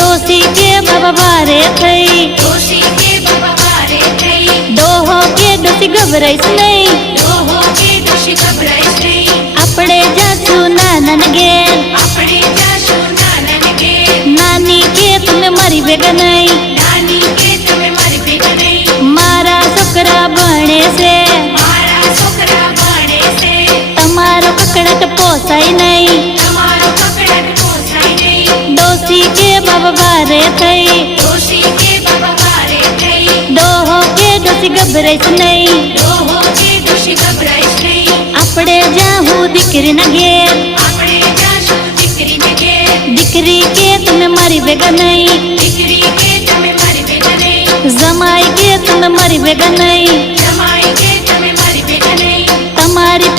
डोसी के बाबा बारे थई डोसी के बाबा बारे थई डोहो के डोसी घबराईस नहीं डोहो के डोसी घबराईस नहीं આપણે જાશું નાનન ઘેર આપણે જાશું નાનન ઘેર નાની કે તમે મારી ભેગા નહીં નાની કે તમે મારી ભેગા નહીં મારા છોકરા ભણે છે મારા છોકરા ભણે છે તમારો કકડાટ પોસાય નહીં તમારો કકડાટ પોસાય નહીં ડોસી કે બાબા બારે થઈ ડોસી કે બાબા બારે થઈ ડોહો કે ડોસી ઘબરાઈસ નહીં ડોહો કે ડોસી ઘબરાઈસ નહીં આપણે જાહું દીકરીના ઘેર આપણે જાશું દીકરીને ઘેર દીકરી કે તમે મારી ભેગા નહીં દીકરી કે તમે મારી ભેગા નહીં જમાઈ કે તમે મારી ભેગા નહીં જમાઈ કે તમે મારી ભેગા નહીં તમારી